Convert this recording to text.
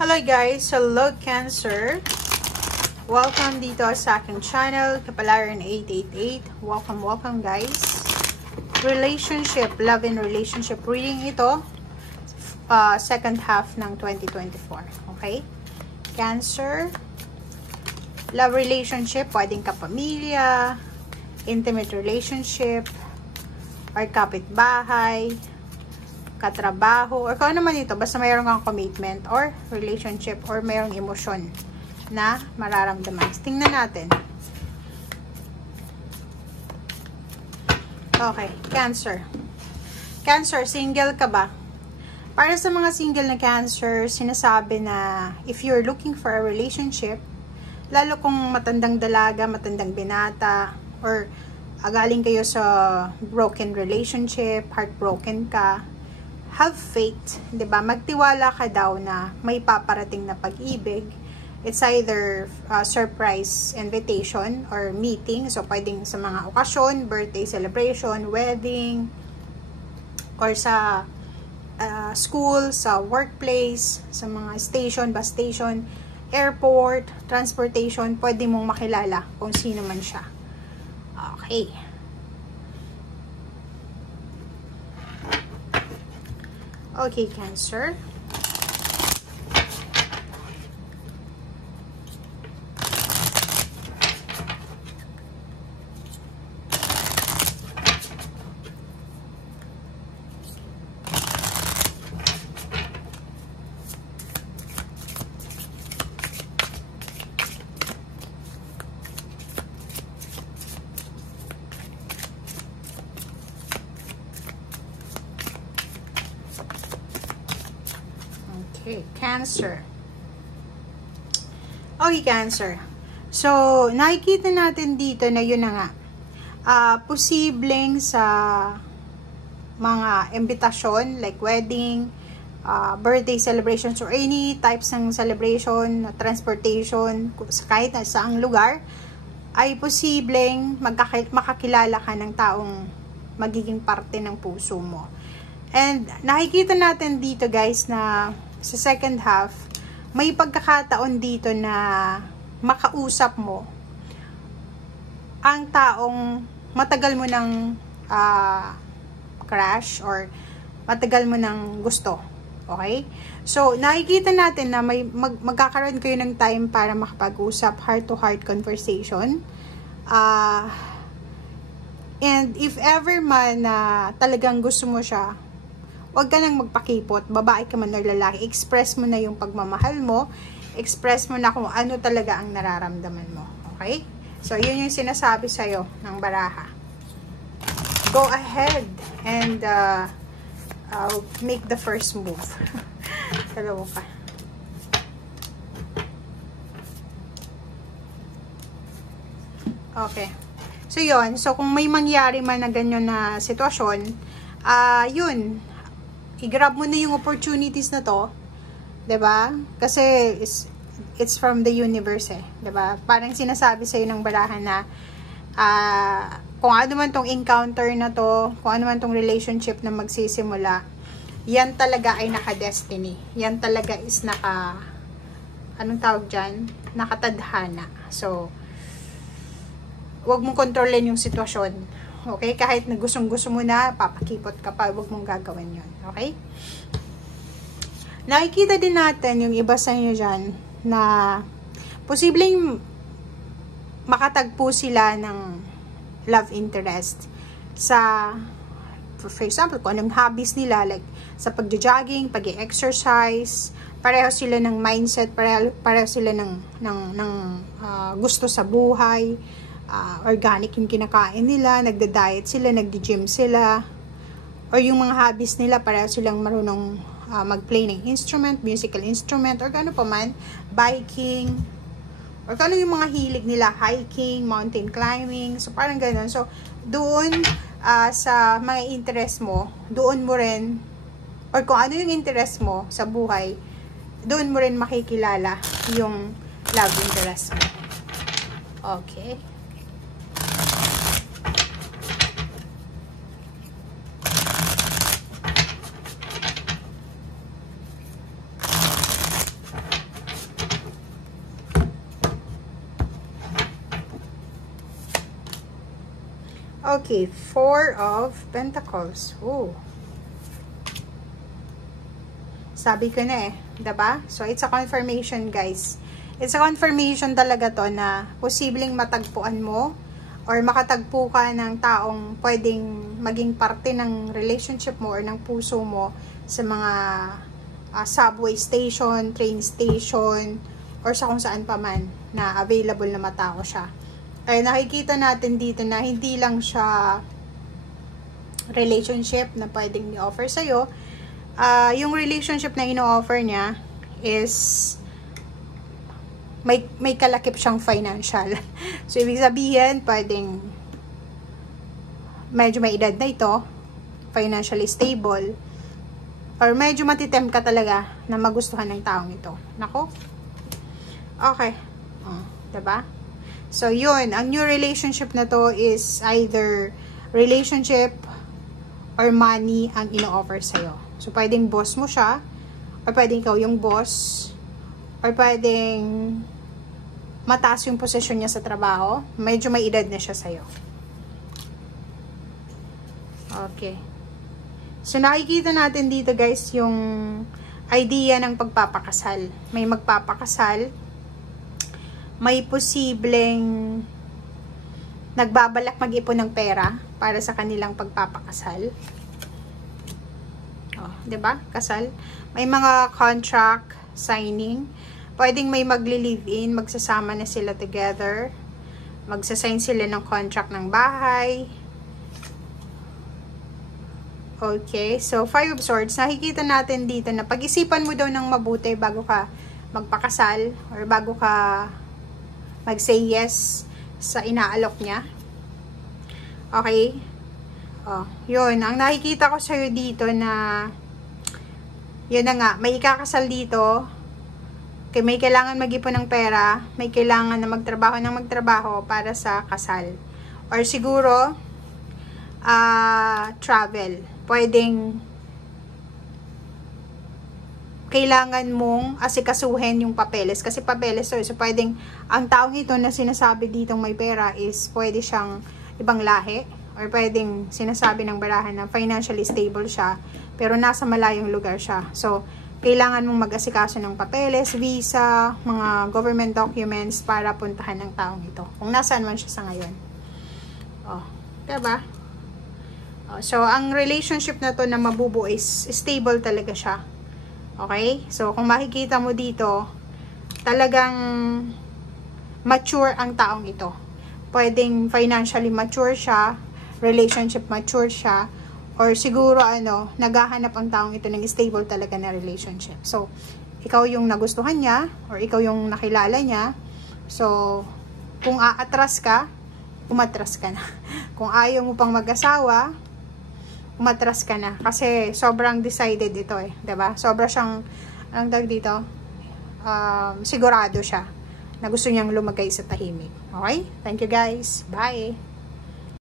Hello guys! Hello Cancer! Welcome dito sa aking channel, Kapalaran 888. Welcome guys! Relationship, love and relationship reading ito. Second half ng 2024. Okay? Cancer. Love relationship, pwedeng kapamilya, intimate relationship, or kapitbahay, katrabaho, or kung ano man ito, basta mayroon kang commitment or relationship or mayroong emosyon na mararamdaman. Tingnan natin. Okay, Cancer. Cancer, single ka ba? Para sa mga single na Cancer, sinasabi na if you're looking for a relationship, lalo kung matandang dalaga, matandang binata, or galing kayo sa broken relationship, heartbroken ka, have faith, 'di ba? Magtiwala ka daw na may paparating na pag-ibig. It's either surprise invitation or meeting. So pwedeng sa mga okasyon, birthday celebration, wedding, or sa school, sa workplace, sa mga station, bus station, airport, transportation, pwede mong makilala kung sino man siya. Okay. Okay, Cancer. Okay, Cancer. Okay, Cancer. So, nakikita natin dito na yun na nga. Posibleng sa mga imbitasyon, like wedding, birthday celebrations, or any types ng celebration, transportation, kahit na saang lugar, ay posibleng makakilala ka ng taong magiging parte ng puso mo. And nakikita natin dito guys na sa second half, may pagkakataon dito na makausap mo ang taong matagal mo ng crush or matagal mo ng gusto. Okay? So, nakikita natin na may magkakaroon kayo ng time para makapag-usap, heart-to-heart conversation. And if ever man na talagang gusto mo siya, huwag ka nang magpakipot, babae ka man o lalaki, express mo na yung pagmamahal mo, express mo na kung ano talaga ang nararamdaman mo. Okay? So, yun yung sinasabi sa'yo ng baraha. Go ahead and make the first move. Dalawa pa. Okay. So, yun. So, kung may mangyari man na ganyan na sitwasyon, yun, i-grab mo na yung opportunities na to, 'di ba? Kasi it's from the universe eh, 'di ba? Parang sinasabi sa ng barahan na kung ano man tong encounter na to, kung ano man tong relationship na magsisimula, yan talaga ay naka-destiny. Yan talaga is anong tawag diyan? Nakatadhana. So, wag mong kontrolin yung sitwasyon. Okay? Kahit na gustong-gusto mo na, papakipot ka pa, huwag mong gagawin yun. Okay? Nakikita din natin yung iba sa inyo dyan na posibleng makatagpo sila ng love interest sa, for example, kung anong hobbies nila, like sa pagja-jogging, pag-exercise, pareho sila ng mindset, pareho sila ng gusto sa buhay, organic yung kinakain nila, nagda-diet sila, nagdi-gym sila, or yung mga hobbies nila, pareho silang marunong mag-play ng instrument, musical instrument, or ano pa man, biking, or kano yung mga hilig nila, hiking, mountain climbing, so parang ganun. So, doon sa mga interest mo, doon mo rin, or kung ano yung interest mo sa buhay, doon mo rin makikilala yung love interest mo. Okay. Okay, Four of Pentacles. Oh. Sabi ko na eh, diba? So, it's a confirmation, guys. It's a confirmation talaga to na posibleng matagpuan mo or makatagpo ka ng taong pwedeng maging parte ng relationship mo or ng puso mo sa mga subway station, train station, or sa kung saan pa man na available na matao siya. Ay nakikita natin dito na hindi lang siya relationship na pwedeng i-offer sa'yo. Yung relationship na ino-offer niya is may kalakip siyang financial. So, ibig sabihin, pwedeng medyo may edad na ito, financially stable, or medyo matitem ka talaga na magustuhan ng taong ito. Nako? Okay. Diba? So, yun. Ang new relationship na to is either relationship or money ang ino-offer sa'yo. So, pwedeng boss mo siya, or pwedeng ikaw yung boss, or pwedeng mataas yung posisyon niya sa trabaho, medyo may edad na siya sa'yo. Okay. So, nakikita natin dito guys yung idea ng pagpapakasal. May magpapakasal, may posibleng nagbabalak mag-ipon ng pera para sa kanilang pagpapakasal. Oh, 'di ba? Kasal. May mga contract signing. Pwedeng may magli-live-in, magsasama na sila together. Magsasign sila ng contract ng bahay. Okay, so Five of Swords, nakikita natin dito na pag-isipan mo daw ng mabuti bago ka magpakasal or bago ka mag-say yes sa inaalok niya. Okay? Oh, yun. Ang nakikita ko sa'yo dito na yun na nga, may ikakasal dito. Okay, may kailangan mag-ipon ng pera, may kailangan na magtrabaho para sa kasal. Or siguro, travel. Pwedeng kailangan mong asikasuhin yung papeles. Kasi papeles to. So, pwedeng, ang taong ito na sinasabi ditong may pera is pwede siyang ibang lahi. Or pwedeng sinasabi ng barahan na financially stable siya, pero nasa malayong lugar siya. So, kailangan mong mag-asikaso ng papeles, visa, mga government documents para puntahan ng taong ito. Kung nasaan man siya sa ngayon. Oh, diba? Oh, so, ang relationship na to na mabubuo is stable talaga siya. Okay? So, kung makikita mo dito, talagang mature ang taong ito. Pwedeng financially mature siya, relationship mature siya, or siguro naghahanap ang taong ito ng stable talaga na relationship. So, ikaw yung nagustuhan niya, or ikaw yung nakilala niya. So, kung aatras ka, umatras ka na. Kung ayaw mo pang mag-asawa, umatras ka na. Kasi sobrang decided ito eh. Diba? Sobra siyang, anong tawag dito? Sigurado siya na gusto niyang lumagay sa tahimik. Okay? Thank you guys. Bye!